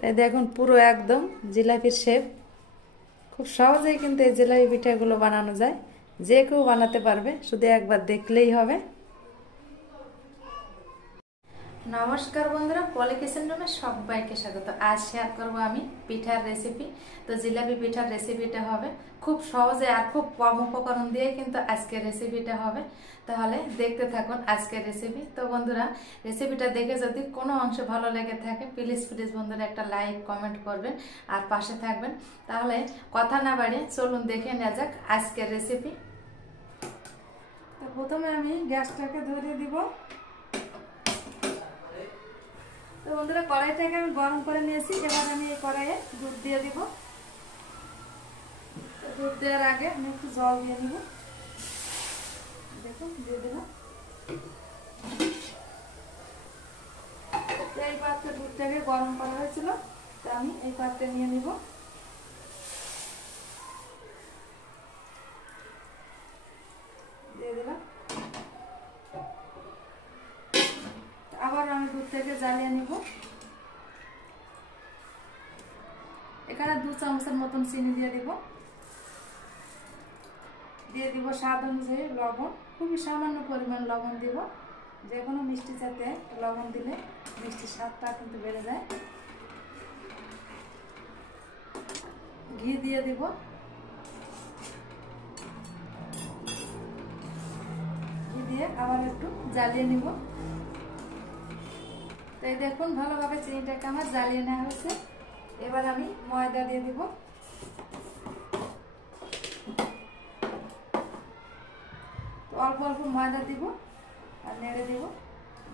তাই দেখুন পুরো একদম জিলাপির শেপ। খুব সহজেই কিন্তু এই জিলাপি পিঠাগুলো বানানো যায়, যে কেউ বানাতে পারবে, শুধু একবার দেখলেই হবে। নমস্কার বন্ধুরা, পলি কিচেন রুমে সবাইকে স্বাগত। আজ শেয়ার করব আমি পিঠার রেসিপি। তো জিলাপি পিঠার রেসিপিটা হবে খুব সহজে আর খুব কম উপকরণ দিয়ে কিন্তু আজকের রেসিপিটা হবে। তাহলে দেখতে থাকুন আজকের রেসিপি। তো বন্ধুরা, রেসিপিটা দেখে যদি কোনো অংশ ভালো লেগে থাকে প্লিজ বন্ধুরা একটা লাইক কমেন্ট করবেন আর পাশে থাকবেন। তাহলে কথা না বাড়িয়ে চলুন দেখে নেওয়া যাক আজকের রেসিপি। তো প্রথমে আমি গ্যাসটাকে ধরিয়ে দিব। তো বন্ধুরা, কড়াইটাকে আমি গরম করে নিয়েছি। এবার আমি এই কড়াইয়ে দুধ দিয়ে দিব। দুধ দেওয়ার আগে আমি একটু জল দিয়ে নিব। দেখুন দিয়ে দিলাম। এই পাত্রে দুধটাকে গরম করা হয়েছিল, তা আমি এই পাত্রে নিয়ে নিব। দিয়ে দিলাম। আবার আমি দুধটাকে জ্বালিয়ে নিব। এখানে 2 চামচের মতন চিনি দিয়ে দিব। দিয়ে দিব স্বাদ অনুযায়ী লবণ, খুবই সামান্য পরিমাণ লবণ দিব। যে কোনো মিষ্টি চাতে লবণ দিলে মিষ্টির স্বাদটা কিন্তু বেড়ে যায়। ঘি দিয়ে দিব। ঘি দিয়ে আবার একটু জ্বালিয়ে নিব। তাই দেখুন ভালোভাবে চিনিটাকে আমার জ্বালিয়ে নেওয়া হয়েছে। এবার আমি ময়দা দিয়ে দিব। অল্প অল্প ময়দা দিব আর নেড়ে দিব।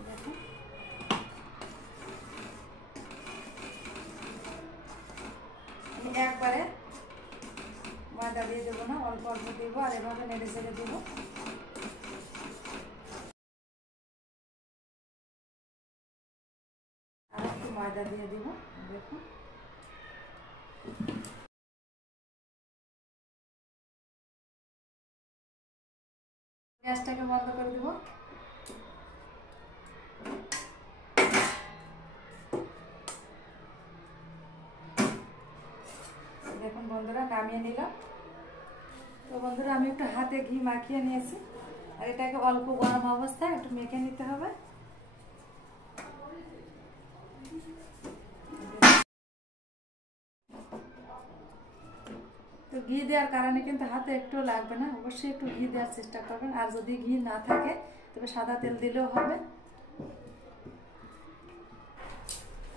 দেখুন আমি একবারে ময়দা দিয়ে দেবো না, অল্প অল্প দিব আর এভাবে নেড়ে চেড়ে দিব। আর একটু ময়দা দিয়ে দিব। দেখুন গ্যাসটাকে বন্ধ করে দিব। দেখুন বন্ধুরা, নামিয়ে নিলাম। তো বন্ধুরা, আমি একটু হাতে ঘি মাখিয়ে নিয়েছি আর এটাকে অল্প গরম অবস্থায় একটু মেখে নিতে হবে। তো ঘি দেওয়ার কারণে কিন্তু হাতে একটু লাগবে না, অবশ্যই একটু ঘি দেওয়ার চেষ্টা করবেন। আর যদি ঘি না থাকে তবে সাদা তেল দিলেও হবে।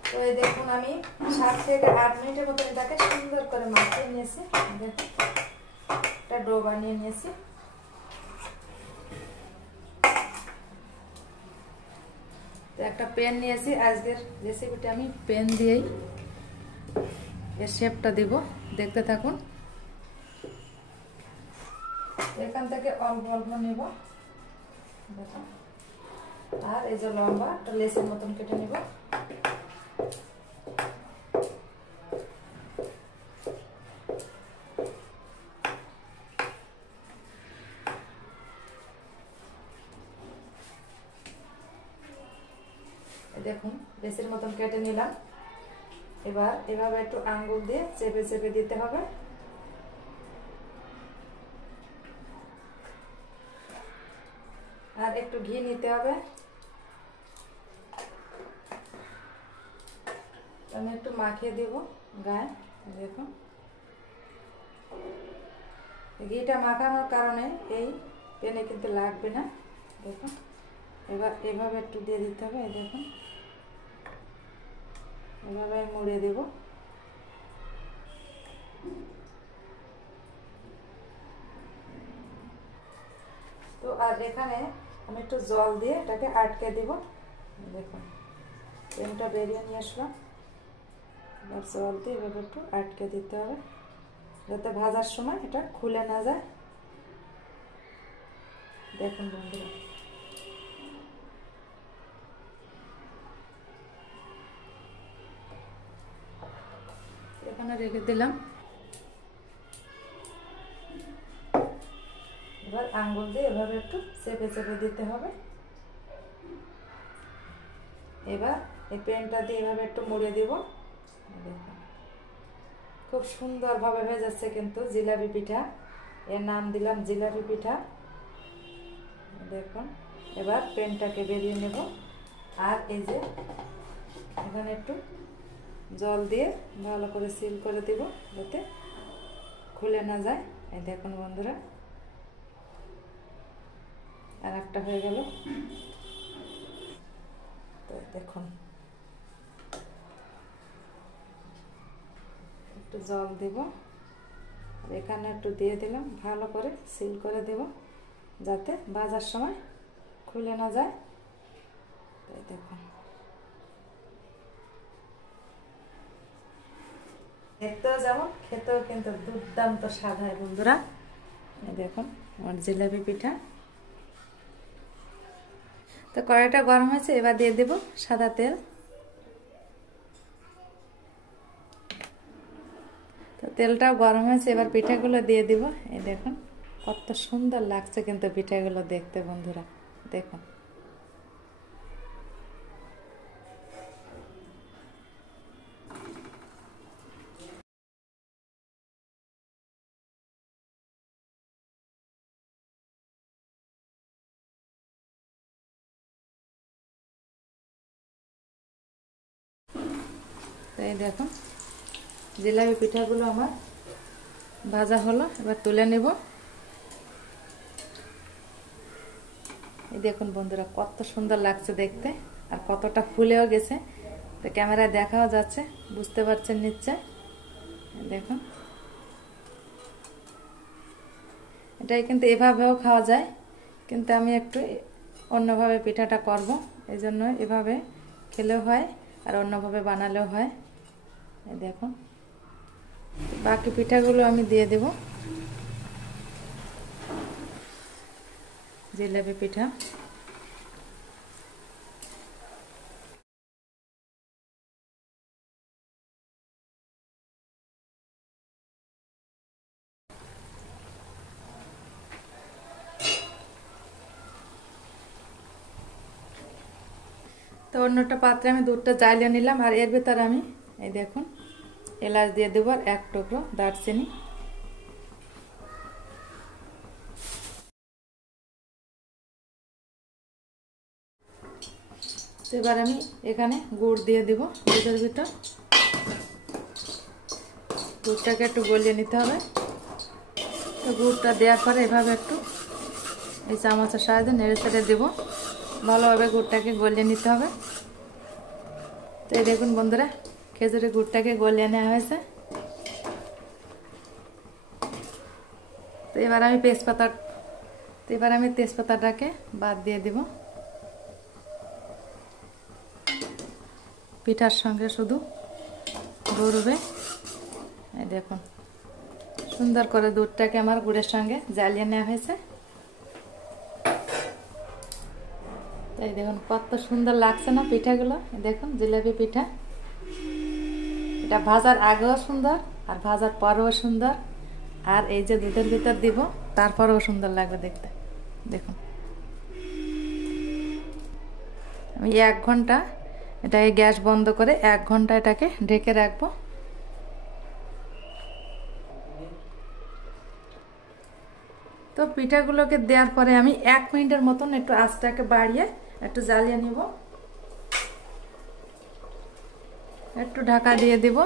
তো এই দেখুন আমি 7 থেকে 8 মিনিটের মতো এটাকে সুন্দর করে মাখিয়ে নিয়েছি। দেখুন একটা ডো বানিয়ে নিয়েছি। তো একটা পেন নিয়েছি। আজকের রেসিপিটা আমি পেন দিয়েই এর শেপটা দিব। দেখতে থাকুন। এখান থেকে অল্প অল্প নেব। দেখুন, আর এই যে লম্বা একটা লেসের মতন কেটে নেব। দেখুন লেসের মতন কেটে নিলাম। এবার এভাবে একটু আঙ্গুল দিয়ে চেপে চেপে দিতে হবে। আর একটু ঘি নিতে হবে। আমি একটু মাখিয়ে দিব গায়ে। দেখুন ঘিটা মাখানোর কারণে এই পেনে কিন্তু লাগবে না। দেখুন এবার এভাবে একটু দিয়ে দিতে হবে। এই দেখুন এভাবে মুড়ে দেব। তো আর এখানে আমি একটু জল দিয়ে এটাকে আটকে দেব। দেখুন পেনটা বেরিয়ে নিয়ে আসলাম। এবার জল দিয়ে এভাবে একটু আটকে দিতে হবে যাতে ভাজার সময় এটা খুলে না যায়। দেখুন বন্ধুরা, এখানে রেখে দিলাম। এবার আঙ্গুল দিয়ে এভাবে একটু চেপে চেপে দিতে হবে। এবার এই পেনটা দিয়ে এভাবে একটু মুড়ে দিব। দেখুন খুব সুন্দরভাবে হয়ে যাচ্ছে কিন্তু জিলাপি পিঠা। এর নাম দিলাম জিলাপি পিঠা। দেখুন এবার পেনটাকে বেরিয়ে নেব, আর এই যে এখানে একটু জল দিয়ে ভালো করে সিল করে দেব যাতে খুলে না যায়। এই দেখুন বন্ধুরা, আর একটা হয়ে গেল। তো দেখুন একটু জল দেব, এখানে একটু দিয়ে দিলাম, ভালো করে সিল করে দেব যাতে ভাজার সময় খুলে না যায়। তাই দেখুন দেখতেও যেমন খেতেও কিন্তু দুর্দান্ত স্বাদ হয় বন্ধুরা। দেখুন আমার জিলাপি পিঠা। তো কড়াইটা গরম হয়েছে, এবার দিয়ে দেব সাদা তেল। তো তেলটাও গরম হয়েছে, এবার পিঠাগুলো দিয়ে দিব। এই দেখুন কত সুন্দর লাগছে কিন্তু পিঠাগুলো দেখতে বন্ধুরা। দেখুন তো এই দেখুন জিলাপি পিঠাগুলো আমার ভাজা হলো, এবার তুলে নেব। এই দেখুন বন্ধুরা কত সুন্দর লাগছে দেখতে, আর কতটা ফুলেও গেছে। তো ক্যামেরায় দেখাও যাচ্ছে, বুঝতে পারছেন নিশ্চয়। দেখুন এটাই কিন্তু এভাবেও খাওয়া যায়, কিন্তু আমি একটু অন্যভাবে পিঠাটা করব, এই জন্য এভাবে খেলেও হয় আর অন্যভাবে বানালেও হয়। এই দেখুন বাকি পিঠাগুলো আমি দিয়ে দেব। জিলাপি পিঠা তো অন্যটা পাত্রে আমি দুধটা জ্বালিয়ে নিলাম, আর এর ভিতরে আমি এই দেখুন এলাচ দিয়ে দেবো, আর এক টুকরো দারচিনি। এবার আমি এখানে গুড় দিয়ে দেব দুধের ভিতর। গুড়টাকে একটু গলিয়ে নিতে হবে। তো গুড়টা দেওয়ার পরে এভাবে একটু এই চামচের সাহায্যে নেড়ে চেড়ে দেবো, ভালোভাবে গুড়টাকে গলিয়ে নিতে হবে। তো এই দেখুন বন্ধুরা খেজুরি গুড়টাকে গলিয়ে নেওয়া হয়েছে। তো এবার আমি তেজপাতাটাকে বাদ দিয়ে দেব। পিঠার সঙ্গে শুধু ঘুরবে। এই দেখুন সুন্দর করে দুধটাকে আমার গুড়ের সঙ্গে জ্বালিয়ে নেওয়া হয়েছে। এই দেখুন কত সুন্দর লাগছে না পিঠাগুলো। দেখুন জিলাপি পিঠা, এটা ভাজার আগেও সুন্দর আর ভাজার পরেও সুন্দর, আর এই যে দুধের ভিতর দিব তারপরেও সুন্দর লাগবে দেখতে। দেখুন আমি 1 ঘন্টা এটাকে গ্যাস বন্ধ করে 1 ঘন্টা এটাকে ঢেকে রাখবো। তো পিঠাগুলোকে দেওয়ার পরে আমি 1 মিনিটের মতন একটু আঁচটাকে বাড়িয়ে একটু জ্বালিয়ে নিব, একটু ঢাকা দিয়ে দিব।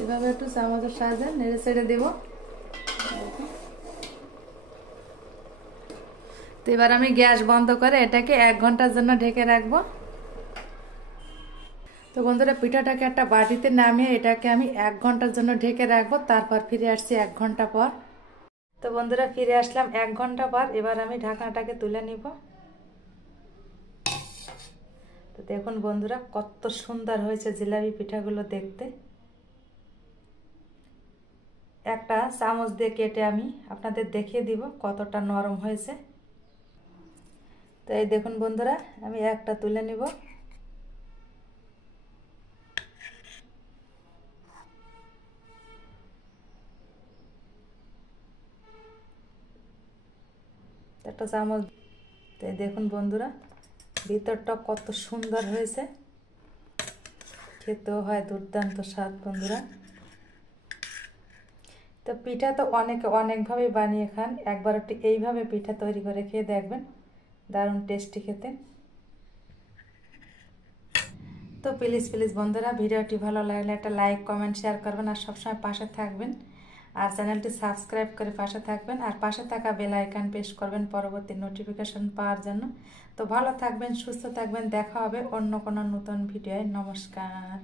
এভাবে একটু চামচের সাহায্যে নেড়ে চেড়ে দেব। তো এবার আমি গ্যাস বন্ধ করে এটাকে 1 ঘন্টার জন্য ঢেকে রাখবো। তো বন্ধুরা পিঠাটাকে একটা বাটিতে নামিয়ে এটাকে আমি 1 ঘন্টার জন্য ঢেকে রাখবো, তারপর ফিরে আসছি 1 ঘন্টা পর। তো বন্ধুরা ফিরে আসলাম 1 ঘন্টা পর। এবার আমি ঢাকনাটাকে তুলে নিব। তো দেখুন বন্ধুরা কত সুন্দর হয়েছে জিলাপি পিঠাগুলো দেখতে। একটা চামচ দিয়ে কেটে আমি আপনাদের দেখিয়ে দিব কতটা নরম হয়েছে। তো এই দেখুন বন্ধুরা আমি একটা তুলে নিব। একটা চামচ। তো দেখুন বন্ধুরা ভিতরটা কত সুন্দর হয়েছে। খেতেও হয় দুর্দান্ত স্বাদ বন্ধুরা। তো পিঠা তো অনেকে অনেকভাবে বানিয়ে খান, একবার একটু এইভাবে পিঠা তৈরি করে খেয়ে দেখবেন, দারুণ টেস্টি খেতে। তো প্লিজ প্লিজ বন্ধুরা, ভিডিওটি ভালো লাগলে একটা লাইক কমেন্ট শেয়ার করবেন আর সবসময় পাশে থাকবেন, আর চ্যানেলটি সাবস্ক্রাইব করে পাশে থাকবেন, আর পাশে থাকা বেল আইকন প্রেস করবেন পরবর্তী নোটিফিকেশন পাওয়ার জন্য। তো ভালো থাকবেন, সুস্থ থাকবেন, দেখা হবে অন্য কোনো নতুন ভিডিওয়। নমস্কার।